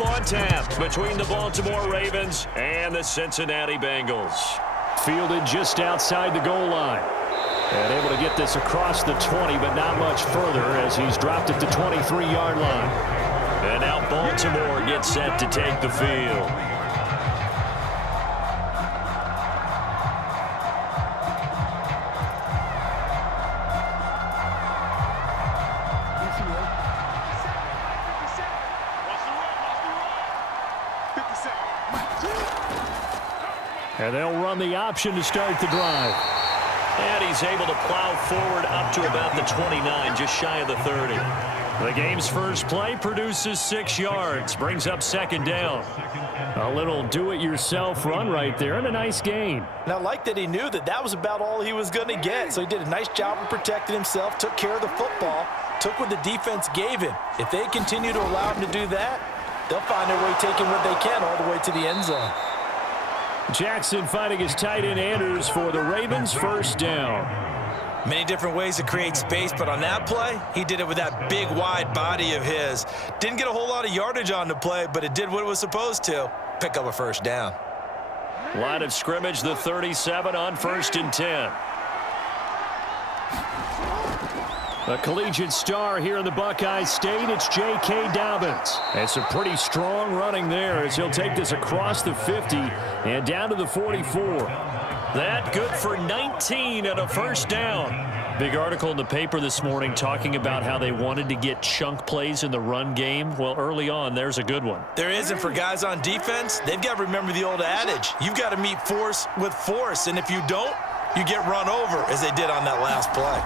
matchup on tap between the Baltimore Ravens and the Cincinnati Bengals. Fielded just outside the goal line. And able to get this across the 20, but not much further as he's dropped it to 23-yard line. And now Baltimore gets set to take the field. And they'll run the option to start the drive. And he's able to plow forward up to about the 29, just shy of the 30. The game's first play produces 6 yards, brings up second down. A little do-it-yourself run right there, and a nice gain. And I like that he knew that that was about all he was going to get, so he did a nice job of protecting himself, took care of the football, took what the defense gave him. If they continue to allow him to do that, they'll find their way taking what they can all the way to the end zone. Jackson fighting his tight end Andrews for the Ravens, first down. Many different ways to create space, but on that play, he did it with that big, wide body of his. Didn't get a whole lot of yardage on the play, but it did what it was supposed to. Pick up a first down. Line of scrimmage, the 37 on 1st and 10. A collegiate star here in the Buckeye State, it's J.K. Dobbins. And some pretty strong running there as he'll take this across the 50 and down to the 44. That good for 19 and a first down. Big article in the paper this morning talking about how they wanted to get chunk plays in the run game. Well, early on, there's a good one. There is, and for guys on defense, they've got to remember the old adage. You've got to meet force with force, and if you don't, you get run over, as they did on that last play.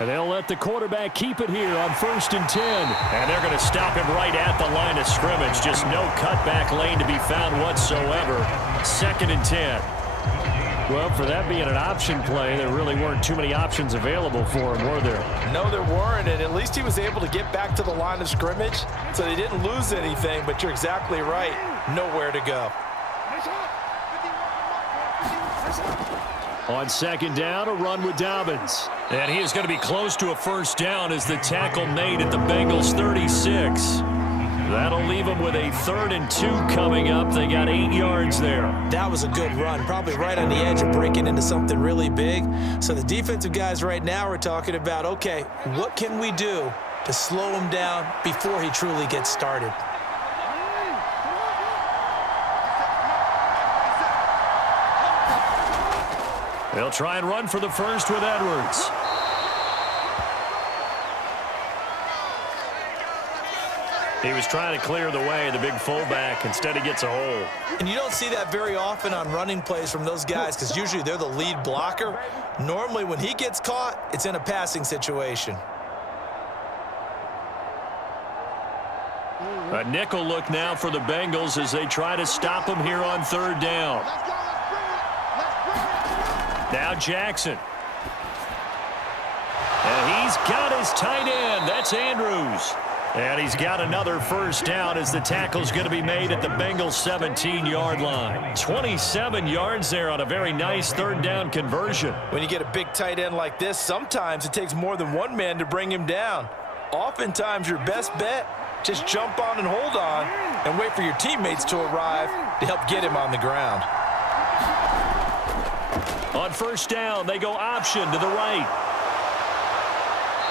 And they'll let the quarterback keep it here on 1st and 10. And they're going to stop him right at the line of scrimmage. Just no cutback lane to be found whatsoever. 2nd and 10. Well, for that being an option play, there really weren't too many options available for him, were there? No, there weren't, and at least he was able to get back to the line of scrimmage, so they didn't lose anything, but you're exactly right. Nowhere to go. On 2nd down, a run with Dobbins. And he is going to be close to a first down as the tackle made at the Bengals 36. That'll leave them with a 3rd and 2 coming up. They got 8 yards there. That was a good run, probably right on the edge of breaking into something really big. So the defensive guys right now are talking about, okay, what can we do to slow him down before he truly gets started? They'll try and run for the first with Edwards. He was trying to clear the way, the big fullback. Instead, he gets a hole. And you don't see that very often on running plays from those guys because usually they're the lead blocker. Normally, when he gets caught, it's in a passing situation. A nickel look now for the Bengals as they try to stop him here on 3rd down. Now Jackson. And he's got his tight end. That's Andrews. And he's got another first down as the tackle's going to be made at the Bengals 17-yard line. 27 yards there on a very nice 3rd down conversion. When you get a big tight end like this, sometimes it takes more than one man to bring him down. Oftentimes your best bet, just jump on and hold on and wait for your teammates to arrive to help get him on the ground. On 1st down, they go option to the right.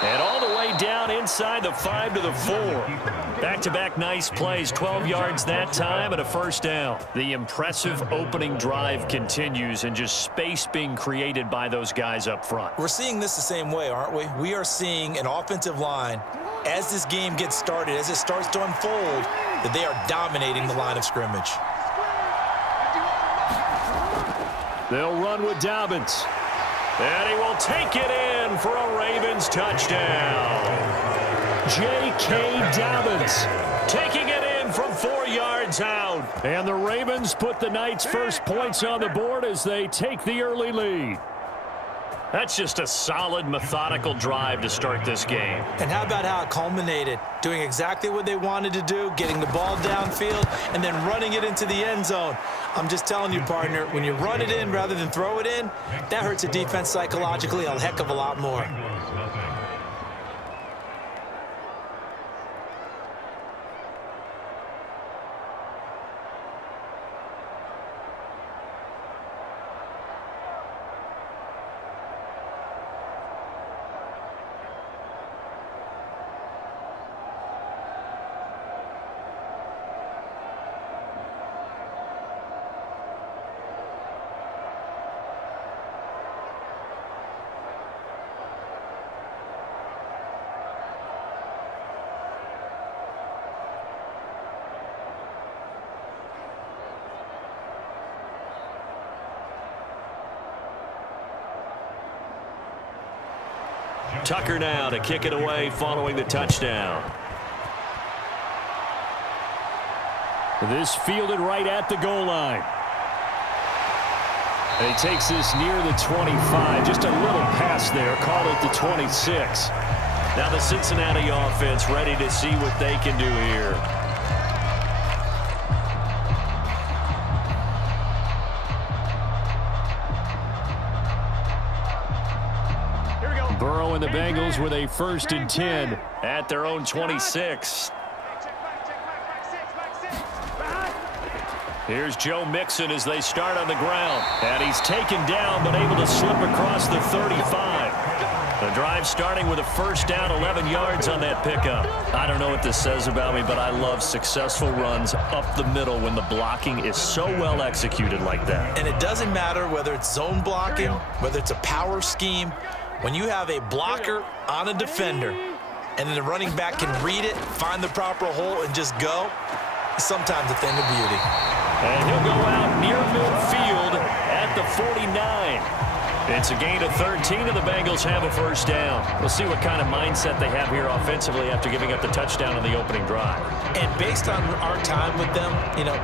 And all the way down inside the 5 to the 4. Back-to-back nice plays, 12 yards that time and a first down. The impressive opening drive continues and just space being created by those guys up front. We're seeing this the same way, aren't we? We are seeing an offensive line, as this game gets started, as it starts to unfold, that they are dominating the line of scrimmage. They'll run with Dobbins. And he will take it in for a Ravens touchdown. J.K. Dobbins taking it in from 4 yards out. And the Ravens put the Knights' first points on the board as they take the early lead. That's just a solid, methodical drive to start this game. And how about how it culminated? Doing exactly what they wanted to do, getting the ball downfield, and then running it into the end zone. I'm just telling you, partner, when you run it in rather than throw it in, that hurts a defense psychologically a heck of a lot more. Tucker now to kick it away following the touchdown. This fielded right at the goal line. And he takes this near the 25. Just a little pass there. Call it the 26. Now the Cincinnati offense ready to see what they can do here. Burrow and the Bengals with a 1st and 10 at their own 26. Here's Joe Mixon as they start on the ground. And he's taken down but able to slip across the 35. The drive starting with a 1st down, 11 yards on that pickup. I don't know what this says about me, but I love successful runs up the middle when the blocking is so well executed like that. And it doesn't matter whether it's zone blocking, whether it's a power scheme. When you have a blocker on a defender and then the running back can read it, find the proper hole, and just go, it's sometimes a thing of beauty. And he'll go out near midfield at the 49. It's a gain of 13, and the Bengals have a 1st down. We'll see what kind of mindset they have here offensively after giving up the touchdown on the opening drive. And based on our time with them,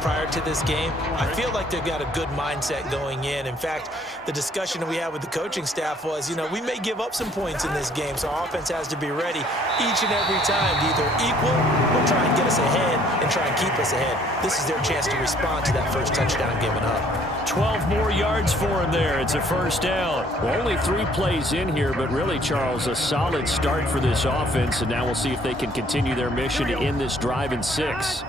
prior to this game, I feel like they've got a good mindset going in. In fact, the discussion that we had with the coaching staff was, we may give up some points in this game, so our offense has to be ready each and every time to either equal or try and get us ahead and try and keep us ahead. This is their chance to respond to that first touchdown given up. 12 more yards for him there. It's a 1st down. Well, only 3 plays in here, but really, Charles, a solid start for this offense, and now we'll see if they can continue their mission to end this drive in 6.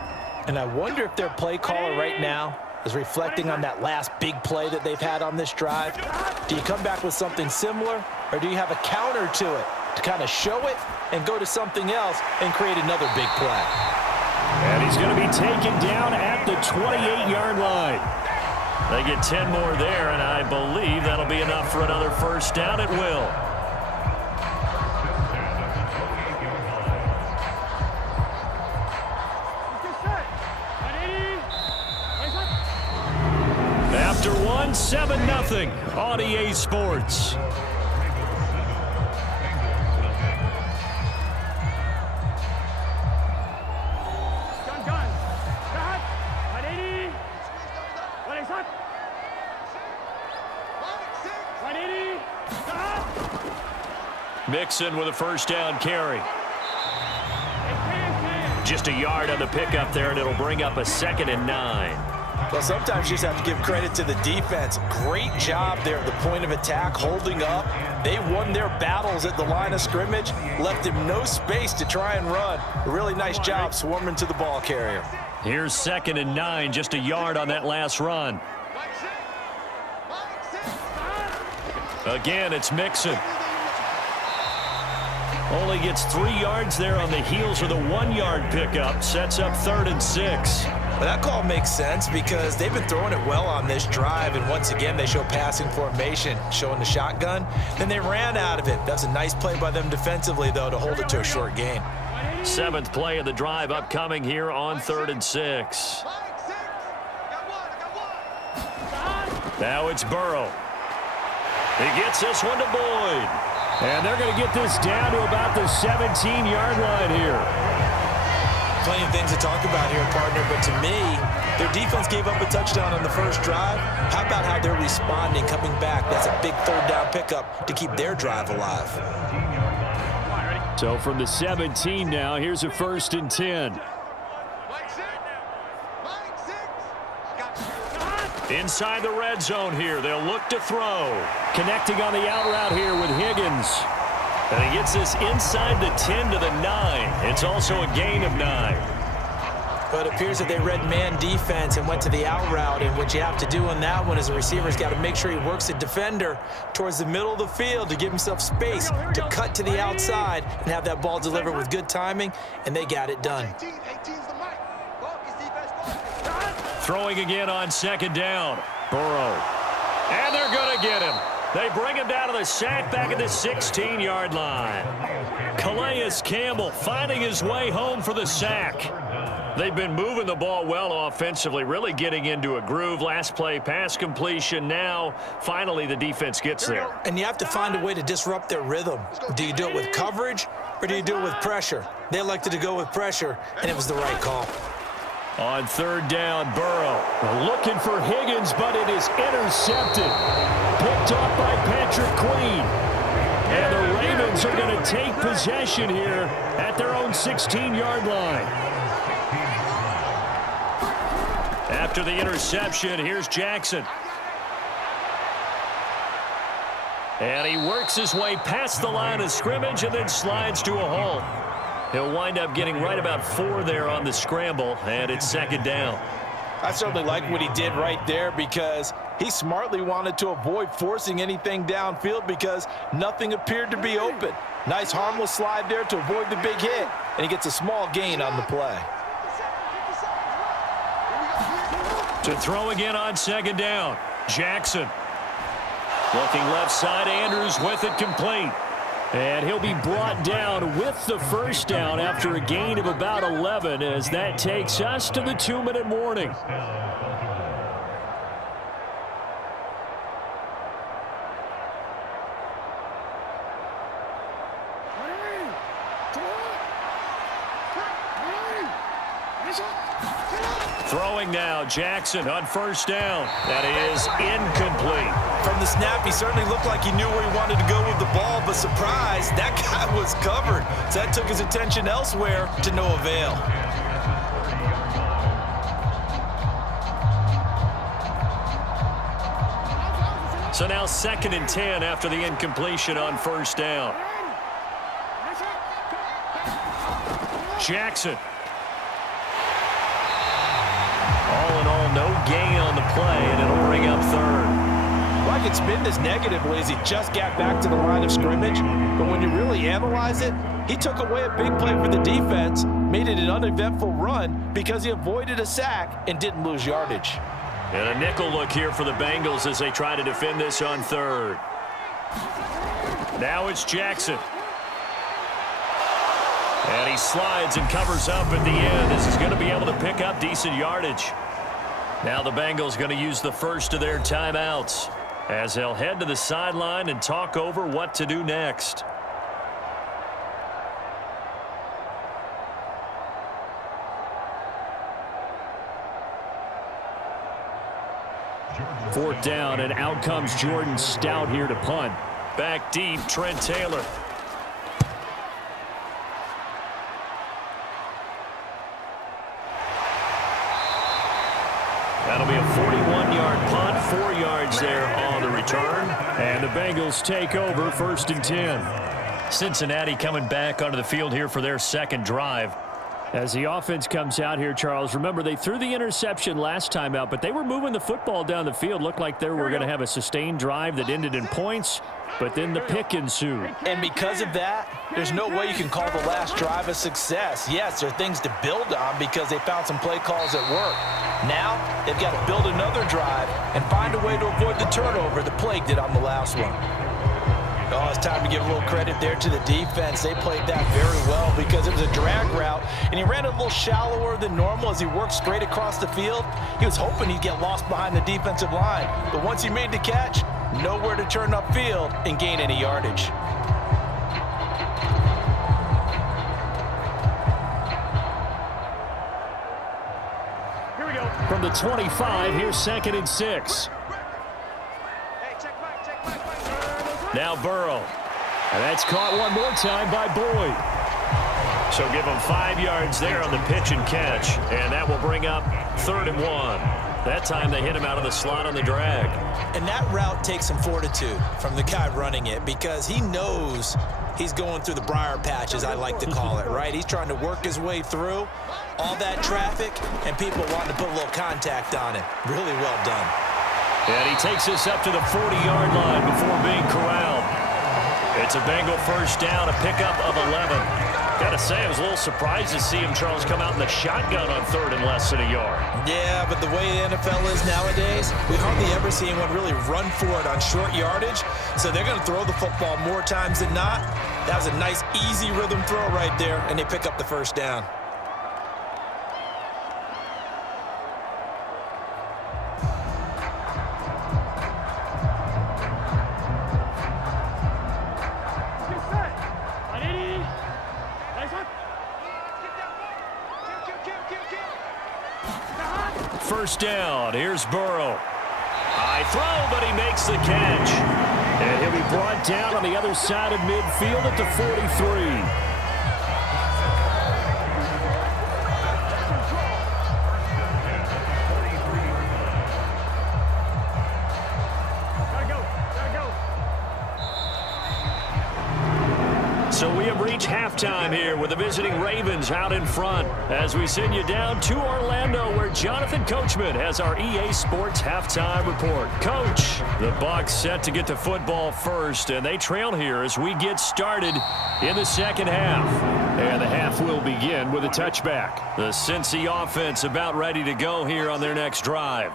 And I wonder if their play caller right now is reflecting on that last big play that they've had on this drive. Do you come back with something similar, or do you have a counter to it to kind of show it and go to something else and create another big play? And he's going to be taken down at the 28-yard line. They get 10 more there, and I believe that'll be enough for another 1st down. It will. After 1, 7-0 on EA Sports. Mixon with a 1st down carry. Just a yard on the pickup there, and it'll bring up a 2nd and 9. Well, sometimes you just have to give credit to the defense. Great job there at the point of attack, holding up. They won their battles at the line of scrimmage, left him no space to try and run. A really nice job swarming to the ball carrier. Here's 2nd and 9, just a yard on that last run. Again, it's Mixon. Only gets 3 yards there on the heels of the 1-yard pickup. Sets up 3rd and 6. Well, that call makes sense because they've been throwing it well on this drive, and once again they show passing formation, showing the shotgun. Then they ran out of it. That's a nice play by them defensively, though, to hold it to a short gain. 7th play of the drive upcoming here on 3rd and 6. Now it's Burrow. He gets this one to Boyd. And they're going to get this down to about the 17-yard line here. Plenty of things to talk about here, partner, but to me, their defense gave up a touchdown on the first drive. How about how they're responding, coming back? That's a big 3rd down pickup to keep their drive alive. So from the 17 now, here's a 1st and 10. Inside the red zone here, they'll look to throw. Connecting on the out route here with Higgins. And he gets this inside the 10 to the 9. It's also a gain of 9. But it appears that they read man defense and went to the out route, and what you have to do on that one is the receiver's got to make sure he works the defender towards the middle of the field to give himself space to cut to the outside and have that ball delivered with good timing, and they got it done. Throwing again on 2nd down. Burrow. And they're going to get him. They bring him down to the sack back at the 16-yard line. Calais Campbell finding his way home for the sack. They've been moving the ball well offensively, really getting into a groove. Last play, pass completion. Now, finally, the defense gets there. And you have to find a way to disrupt their rhythm. Do you do it with coverage or do you do it with pressure? They elected to go with pressure, and it was the right call. On third down, Burrow looking for Higgins, but it is intercepted. Picked off by Patrick Queen. And the Ravens are going to take possession here at their own 16-yard line. After the interception, here's Jackson. And he works his way past the line of scrimmage and then slides to a halt. He'll wind up getting right about 4 there on the scramble, and it's second down. I certainly like what he did right there because he smartly wanted to avoid forcing anything downfield because nothing appeared to be open. Nice harmless slide there to avoid the big hit, and he gets a small gain on the play. To throw again on second down, Jackson. Looking left side, Andrews with it complete. And he'll be brought down with the first down after a gain of about 11 as that takes us to the 2-minute warning. Throwing now, Jackson on first down. That is incomplete. From the snap, he certainly looked like he knew where he wanted to go with the ball, but surprise, that guy was covered. So that took his attention elsewhere to no avail. So now 2nd and 10 after the incompletion on first down. Jackson. All in all, no gain on the play, and it'll bring up third. Well, I could spin this negatively as he just got back to the line of scrimmage, but when you really analyze it, he took away a big play for the defense, made it an uneventful run because he avoided a sack and didn't lose yardage. And a nickel look here for the Bengals as they try to defend this on third. Now it's Jackson. And he slides and covers up at the end. This is going to be able to pick up decent yardage. Now the Bengals going to use the first of their timeouts as they'll head to the sideline and talk over what to do next. Fourth down, and out comes Jordan Stout here to punt. Back deep, Trent Taylor. That'll be a 41-yard punt, 4 yards there on the return. And the Bengals take over 1st and 10. Cincinnati coming back onto the field here for their second drive. As the offense comes out here, Charles, remember they threw the interception last time out, but they were moving the football down the field. Looked like they were going to have a sustained drive that ended in points, but then the pick ensued. And because of that, there's no way you can call the last drive a success. Yes, there are things to build on because they found some play calls that work. Now, they've got to build another drive and find a way to avoid the turnover the Plague did on the last one. Oh, it's time to give a little credit there to the defense. They played that very well because it was a drag route, and he ran a little shallower than normal as he worked straight across the field. He was hoping he'd get lost behind the defensive line, but once he made the catch, nowhere to turn upfield and gain any yardage. Here we go. From the 25, here's 2nd and 6. Now Burrow. And that's caught one more time by Boyd. So give him 5 yards there on the pitch and catch. And that will bring up 3rd and 1. That time they hit him out of the slot on the drag. And that route takes some fortitude from the guy running it because he knows he's going through the briar patch, as I like to call it, right? He's trying to work his way through all that traffic and people wanting to put a little contact on it. Really well done. And he takes us up to the 40-yard line before being corralled. It's a Bengal first down, a pickup of 11. Got to say, I was a little surprised to see him, Charles, come out in the shotgun on 3rd and less than a yard. Yeah, but the way the NFL is nowadays, we hardly ever see anyone really run for it on short yardage. So they're going to throw the football more times than not. That was a nice, easy rhythm throw right there, and they pick up the first down. first down. Here's Burrow. High throw, but he makes the catch. And he'll be brought down on the other side of midfield at the 43. So we have reached halftime here with the visiting Ravens out in front as we send you down to Orlando where Jonathan Coachman has our EA Sports halftime report. Coach, the Bucs set to get the football first, and they trail here as we get started in the second half. And the half will begin with a touchback. The Cincy offense about ready to go here on their next drive.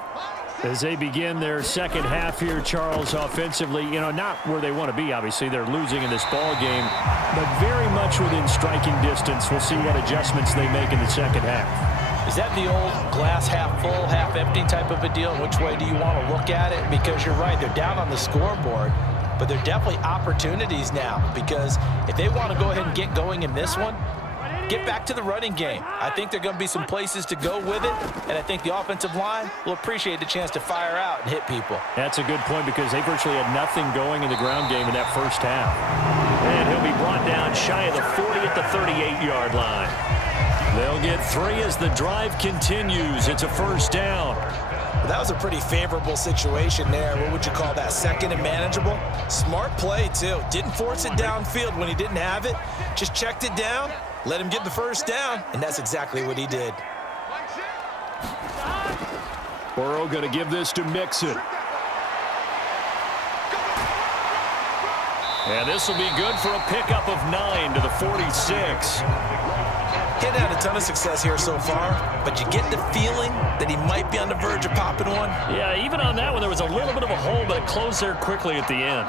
As they begin their second half here, Charles, offensively, not where they want to be, obviously. They're losing in this ball game, but very much within striking distance. We'll see what adjustments they make in the second half. Is that the old glass half full, half empty type of a deal? Which way do you want to look at it? Because you're right, they're down on the scoreboard, but they're definitely opportunities now because if they want to go ahead and get going in this one, get back to the running game. I think there are going to be some places to go with it, and I think the offensive line will appreciate the chance to fire out and hit people. That's a good point because they virtually had nothing going in the ground game in that first half. And he'll be brought down shy of the 40 at the 38-yard line. They'll get 3 as the drive continues. It's a first down. Well, that was a pretty favorable situation there. What would you call that? Second and manageable? Smart play, too. Didn't force it downfield when he didn't have it. Just checked it down. Let him get the first down, and that's exactly what he did. Burrow going to give this to Mixon. And this will be good for a pickup of 9 to the 46. He hadn't had a ton of success here so far, but you get the feeling that he might be on the verge of popping one. Yeah, even on that one, there was a little bit of a hole, but it closed there quickly at the end.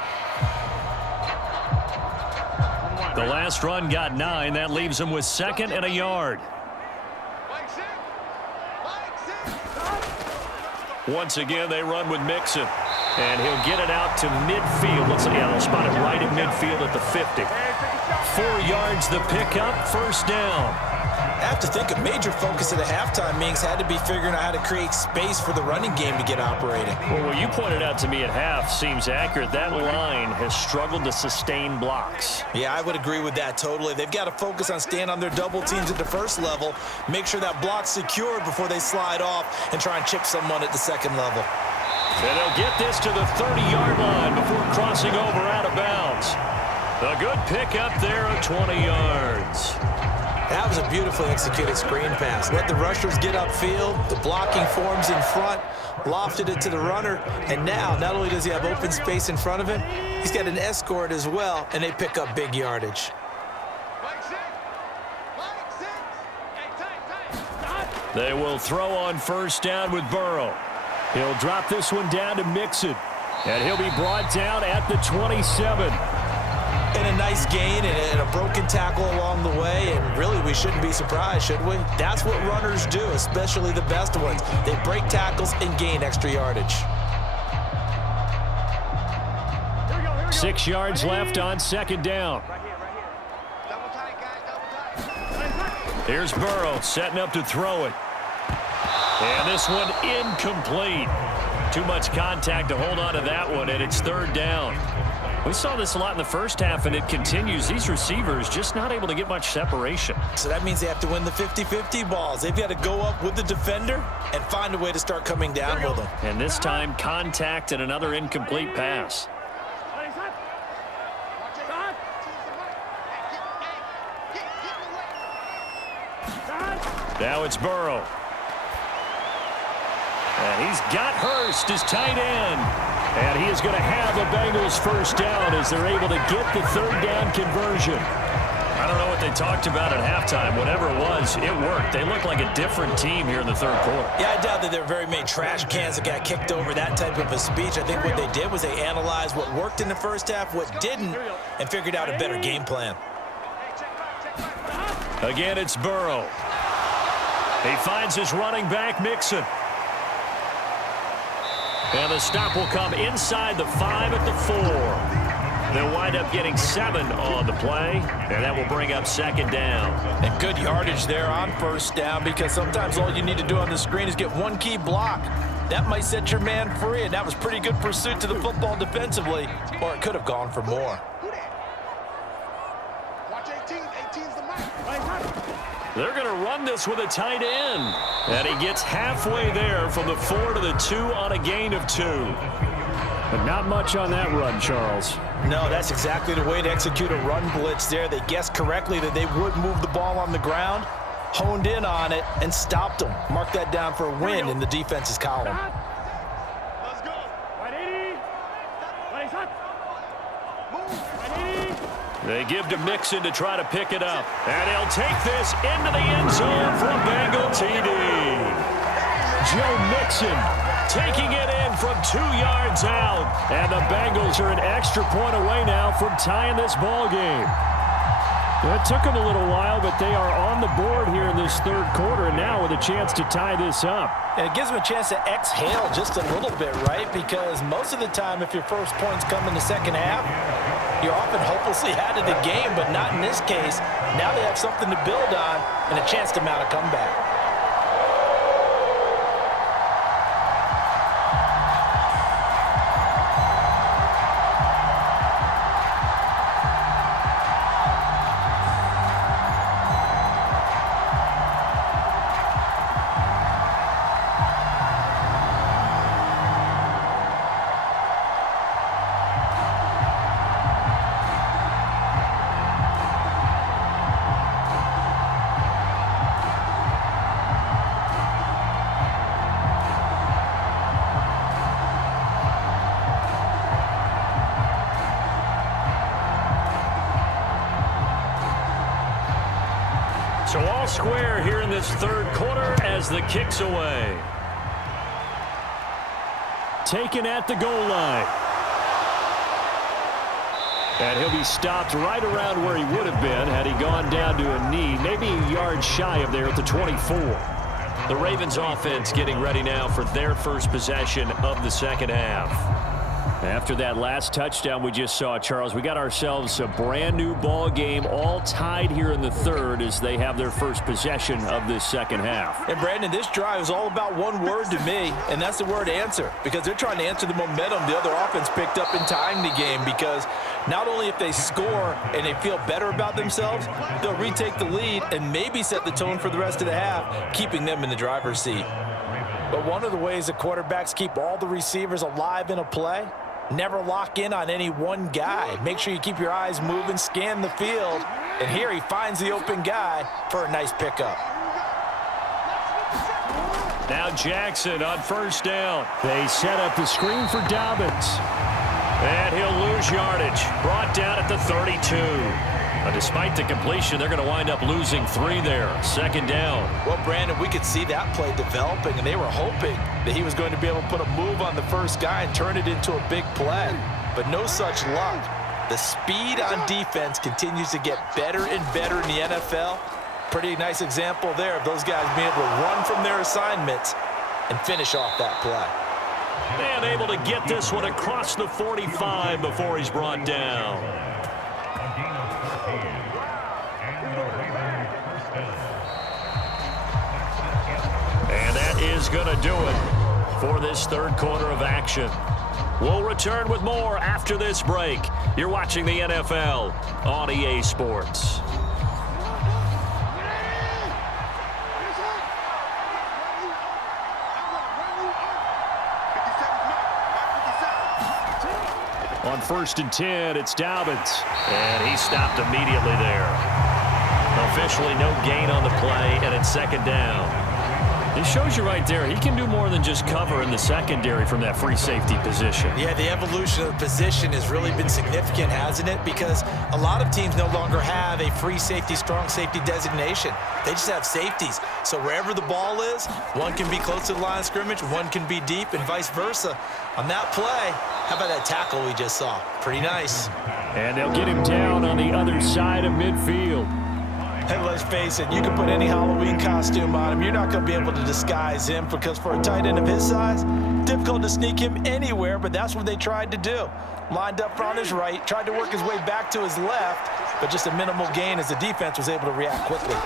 The last run got 9. That leaves him with 2nd and a yard. Once again, they run with Mixon. And he'll get it out to midfield. Looks like, they'll spot it right at midfield at the 50. 4 yards the pickup, first down. I have to think a major focus of the halftime meetings had to be figuring out how to create space for the running game to get operating. Well, what you pointed out to me at half seems accurate. That line has struggled to sustain blocks. Yeah, I would agree with that totally. They've got to focus on staying on their double teams at the first level, make sure that block's secured before they slide off and try and chip someone at the second level. And they'll get this to the 30-yard line before crossing over out of bounds. A good pickup there of 20 yards. That was a beautifully executed screen pass. Let the rushers get upfield. The blocking forms in front. Lofted it to the runner. And now, not only does he have open space in front of him, he's got an escort as well, and they pick up big yardage. They will throw on first down with Burrow. He'll drop this one down to Mixon. And he'll be brought down at the 27. And a nice gain and a broken tackle along the way, and really we shouldn't be surprised, should we? That's what runners do, especially the best ones. They break tackles and gain extra yardage. 6 yards left on second down. Here's Burrow setting up to throw it. And this one incomplete. Too much contact to hold on to that one, and it's third down. We saw this a lot in the first half, and it continues. These receivers just not able to get much separation. So that means they have to win the 50-50 balls. They've got to go up with the defender and find a way to start coming down with them. And this time, contact and another incomplete pass. Now it's Burrow. And he's got Hurst as tight end. And he is going to have the Bengals first down as they're able to get the third down conversion. I don't know what they talked about at halftime. Whatever it was, it worked. They look like a different team here in the third quarter. Yeah, I doubt that there were very many trash cans that got kicked over that type of a speech. I think what they did was they analyzed what worked in the first half, what didn't, and figured out a better game plan. Again, it's Burrow. He finds his running back, Mixon. And the stop will come inside the 5 at the 4. They'll wind up getting 7 on the play, and that will bring up 2nd down. And good yardage there on 1st down, because sometimes all you need to do on the screen is get one key block. That might set your man free, and that was pretty good pursuit to the football defensively, or it could have gone for more. They're going to run this with a tight end. And he gets halfway there from the 4 to the 2 on a gain of 2. But not much on that run, Charles. No, that's exactly the way to execute a run blitz there. They guessed correctly that they would move the ball on the ground, honed in on it, and stopped them. Mark that down for a win in the defense's column. Let's go. 180. They give to Mixon to try to pick it up. And he'll take this into the end zone for a Bengal TD. Joe Mixon taking it in from 2 yards out. And the Bengals are an extra point away now from tying this ball game. It took them a little while, but they are on the board here in this 3rd quarter, and now with a chance to tie this up. And it gives them a chance to exhale just a little bit, right? Because most of the time, if your first points come in the second half, you're often hopelessly out of the game, but not in this case. Now they have something to build on and a chance to mount a comeback. So all square here in this 3rd quarter as the kick's away. Taken at the goal line. And he'll be stopped right around where he would have been had he gone down to a knee, maybe a yard shy of there at the 24. The Ravens offense getting ready now for their first possession of the 2nd half. After that last touchdown we just saw, Charles, we got ourselves a brand new ball game, all tied here in the 3rd as they have their first possession of this 2nd half. And Brandon, this drive is all about one word to me, and that's the word answer, because they're trying to answer the momentum the other offense picked up in tying the game, because not only if they score and they feel better about themselves, they'll retake the lead and maybe set the tone for the rest of the half, keeping them in the driver's seat. But one of the ways that quarterbacks keep all the receivers alive in a play, never lock in on any one guy. Make sure you keep your eyes moving, scan the field, and here he finds the open guy for a nice pickup. Now Jackson on 1st down. They set up the screen for Dobbins. And he'll lose yardage. Brought down at the 32. Despite the completion, they're going to wind up losing 3 there. 2nd down. Well, Brandon, we could see that play developing, and they were hoping that he was going to be able to put a move on the first guy and turn it into a big play. But no such luck. The speed on defense continues to get better and better in the NFL. Pretty nice example there of those guys being able to run from their assignments and finish off that play. And able to get this one across the 45 before he's brought down. And that is going to do it for this 3rd quarter of action. We'll return with more after this break. You're watching the NFL on EA Sports. On 1st and 10, it's Dobbins. And he stopped immediately there. Officially no gain on the play, and it's 2nd down. It shows you right there, he can do more than just cover in the secondary from that free safety position. Yeah, the evolution of the position has really been significant, hasn't it? Because a lot of teams no longer have a free safety, strong safety designation. They just have safeties. So wherever the ball is, one can be close to the line of scrimmage, one can be deep, and vice versa. On that play, how about that tackle we just saw? Pretty nice. And they'll get him down on the other side of midfield. And let's face it, you can put any Halloween costume on him. You're not going to be able to disguise him because for a tight end of his size, difficult to sneak him anywhere, but that's what they tried to do. Lined up on his right, tried to work his way back to his left, but just a minimal gain as the defense was able to react quickly.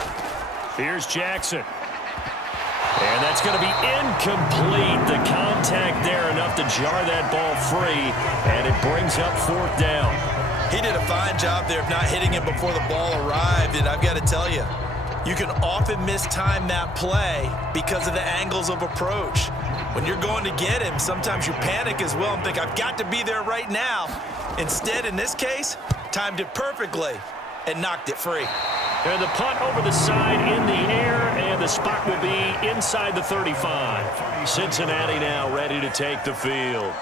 Here's Jackson. And that's going to be incomplete. The contact there enough to jar that ball free, and it brings up 4th down. He did a fine job there of not hitting him before the ball arrived, and I've got to tell you, you can often mistime that play because of the angles of approach. When you're going to get him, sometimes you panic as well and think, I've got to be there right now. Instead, in this case, timed it perfectly and knocked it free. And the punt over the side in the air, and the spot will be inside the 35. Cincinnati now ready to take the field.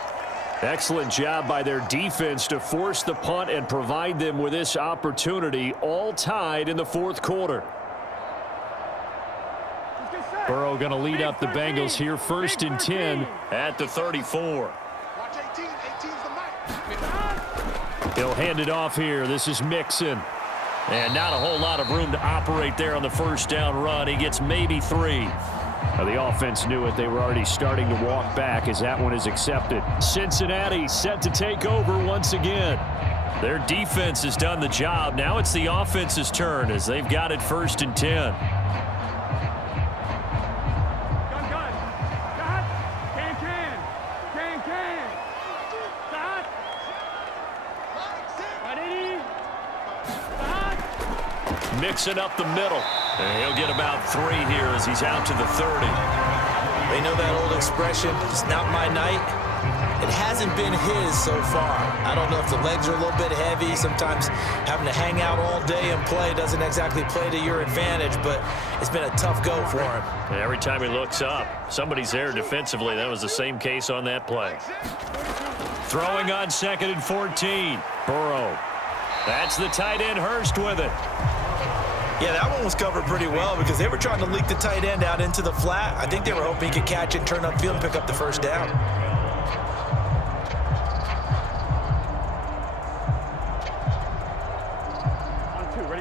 Excellent job by their defense to force the punt and provide them with this opportunity, all tied in the 4th quarter. Burrow going to lead up the Bengals here, 1st and 10 at the 34. He'll hand it off here. This is Mixon. And not a whole lot of room to operate there on the 1st down run. He gets maybe 3. Now the offense knew it. They were already starting to walk back as that one is accepted. Cincinnati set to take over once again. Their defense has done the job. Now it's the offense's turn as they've got it 1st and 10. Mixing up the middle. And he'll get about 3 here as he's out to the 30. They know that old expression, it's not my night. It hasn't been his so far. I don't know if the legs are a little bit heavy. Sometimes having to hang out all day and play doesn't exactly play to your advantage, but it's been a tough go for him. And every time he looks up, somebody's there defensively. That was the same case on that play. Throwing on 2nd and 14. Burrow. That's the tight end Hurst with it. Yeah, that one was covered pretty well because they were trying to leak the tight end out into the flat. I think they were hoping he could catch it, turn upfield, and pick up the 1st down.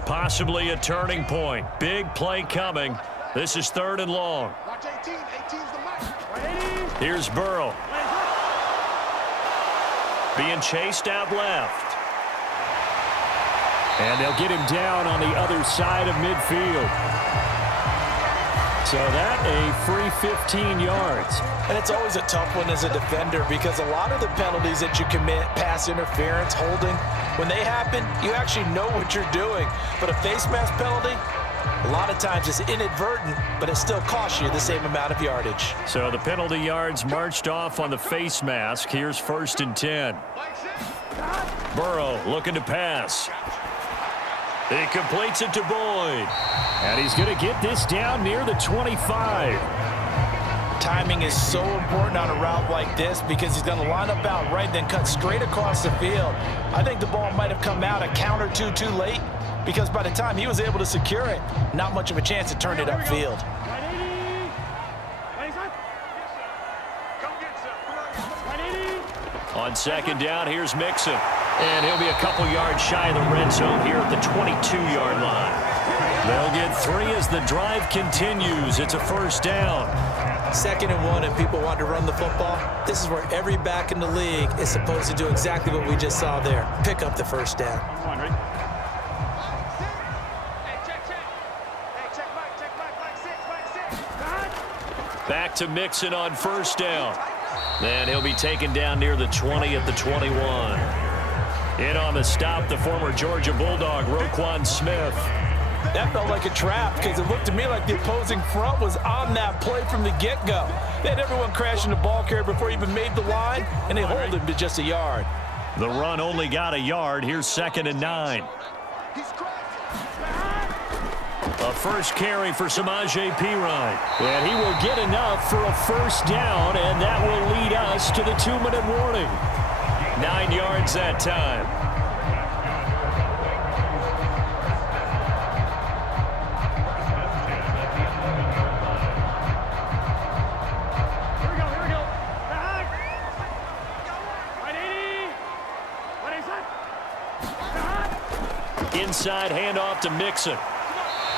Possibly a turning point. Big play coming. This is 3rd and long. Here's Burrow. Being chased out left. And they'll get him down on the other side of midfield. So that a free 15 yards. And it's always a tough one as a defender because a lot of the penalties that you commit, pass interference, holding, when they happen, you actually know what you're doing. But a face mask penalty, a lot of times it's inadvertent, but it still costs you the same amount of yardage. So the penalty yards marched off on the face mask. Here's 1st and 10. Burrow looking to pass. He completes it to Boyd. And he's going to get this down near the 25. Timing is so important on a route like this because he's going to line up out right, then cut straight across the field. I think the ball might have come out a count or two too late because by the time he was able to secure it, not much of a chance to turn it upfield. On 2nd down, here's Mixon. And he'll be a couple yards shy of the red zone here at the 22-yard line. They'll get 3 as the drive continues. It's a 1st down. 2nd and 1, and people want to run the football. This is where every back in the league is supposed to do exactly what we just saw there. Pick up the 1st down. Back to Mixon on 1st down. Then he'll be taken down near the 20 at the 21. In on the stop, the former Georgia Bulldog, Roquan Smith. That felt like a trap because it looked to me like the opposing front was on that play from the get-go. They had everyone crashing the ball carrier before he even made the line, and they hold him to just a yard. The run only got a yard. Here's 2nd and 9. A first carry for Samaje Perine. And he will get enough for a 1st down, and that will lead us to the 2-minute warning. 9 yards that time. Here we go. Back. Inside handoff to Mixon.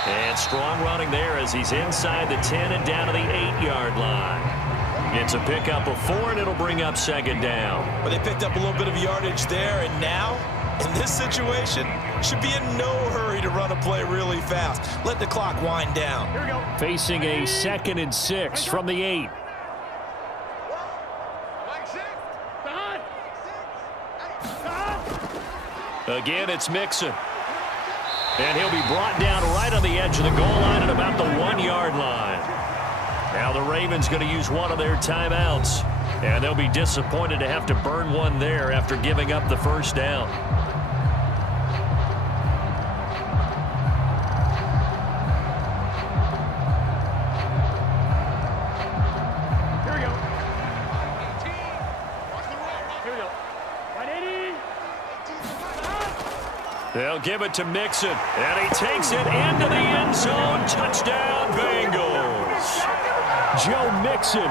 And strong running there as he's inside the 10 and down to the 8-yard line. It's a pickup of 4, and it'll bring up second down. But they picked up a little bit of yardage there, and now, in this situation, should be in no hurry to run a play really fast. Let the clock wind down. Here we go. Facing a 2nd and 6 from the 8. Again, it's Mixon. And he'll be brought down right on the edge of the goal line at about the 1-yard line. Now the Ravens going to use one of their timeouts. And they'll be disappointed to have to burn one there after giving up the first down. Here we go. Here we go. 180. They'll give it to Mixon, and he takes it into the end zone. Touchdown, Bengals. Joe Mixon,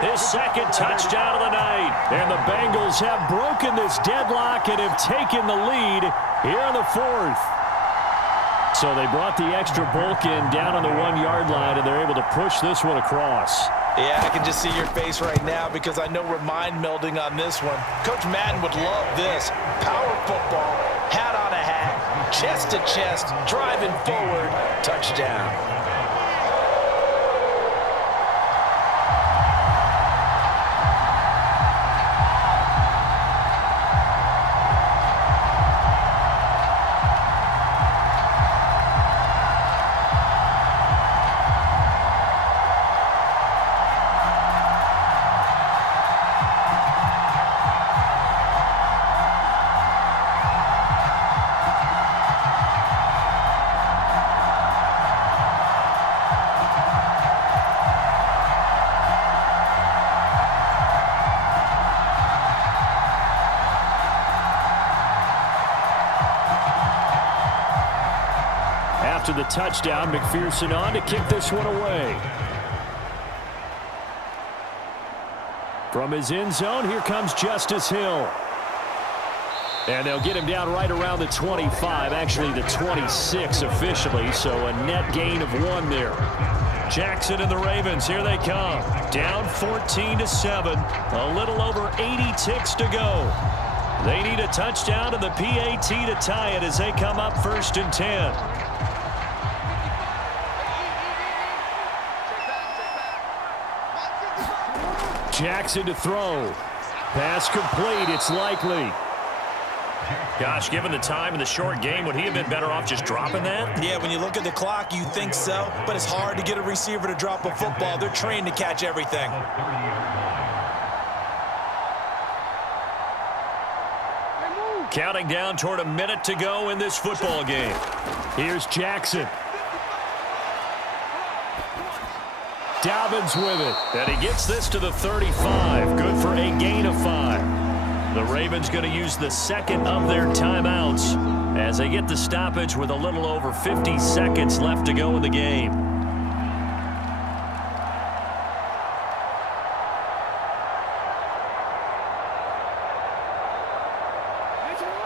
His second touchdown of the night. and the Bengals have broken this deadlock and have taken the lead here in the 4th. So they brought the extra bulk in down on the 1-yard line, and they're able to push this one across. Yeah, I can just see your face right now because I know we're mind melding on this one. Coach Madden would love this. Power football, hat on a hat, chest to chest, driving forward, touchdown. After the touchdown, McPherson on to kick this one away. From his end zone, here comes Justice Hill. And they'll get him down right around the 25, actually the 26 officially, so a net gain of 1 there. Jackson and the Ravens, here they come. Down 14-7, a little over 80 ticks to go. They need a touchdown and the PAT to tie it as they come up 1st and 10. Jackson to throw. Pass complete. It's likely. Gosh, given the time in the short game, would he have been better off just dropping that? Yeah, when you look at the clock, you think so, but it's hard to get a receiver to drop a football. They're trained to catch everything. Counting down toward a minute to go in this football game. Here's Jackson. Dobbins with it. And he gets this to the 35. Good for a gain of 5. The Ravens going to use the second of their timeouts as they get the stoppage with a little over 50 seconds left to go in the game.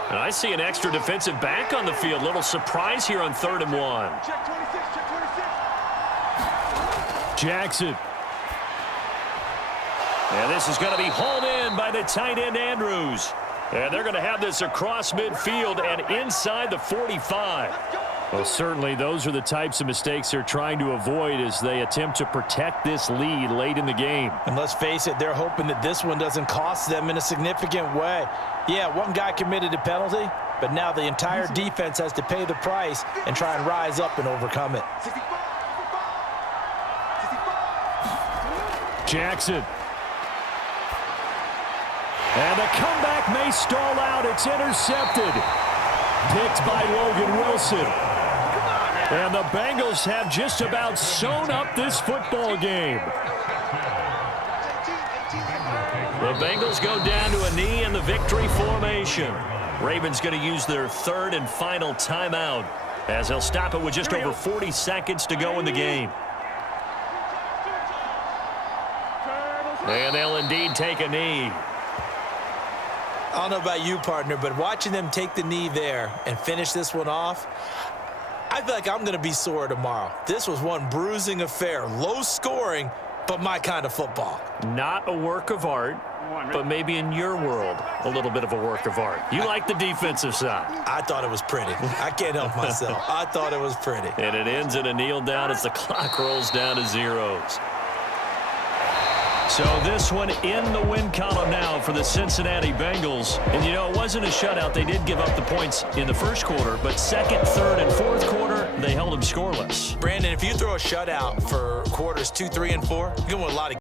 And I see an extra defensive back on the field. Little surprise here on 3rd and 1. Check 26, check 26. Jackson. And this is going to be hauled in by the tight end Andrews. And they're going to have this across midfield and inside the 45. Well, certainly those are the types of mistakes they're trying to avoid as they attempt to protect this lead late in the game. And let's face it, they're hoping that this one doesn't cost them in a significant way. Yeah, one guy committed a penalty, but now the entire defense has to pay the price and try and rise up and overcome it. Jackson. And the comeback may stall out. It's intercepted. Picked by Logan Wilson. And the Bengals have just about sewn up this football game. The Bengals go down to a knee in the victory formation. Ravens going to use their 3rd and final timeout as they'll stop it with just over 40 seconds to go in the game. And they'll indeed take a knee. I don't know about you, partner, but watching them take the knee there and finish this one off, I feel like I'm going to be sore tomorrow. This was one bruising affair. Low scoring, but my kind of football. Not a work of art, but maybe in your world, a little bit of a work of art. You like the defensive side. I thought it was pretty. I can't help myself. I thought it was pretty. And it ends in a kneel down as the clock rolls down to zeros. So this one in the win column now for the Cincinnati Bengals. And, you know, it wasn't a shutout. They did give up the points in the first quarter, but second, third, and fourth quarter, they held them scoreless. Brandon, if you throw a shutout for quarters 2, 3, and 4, you're going to win a lot of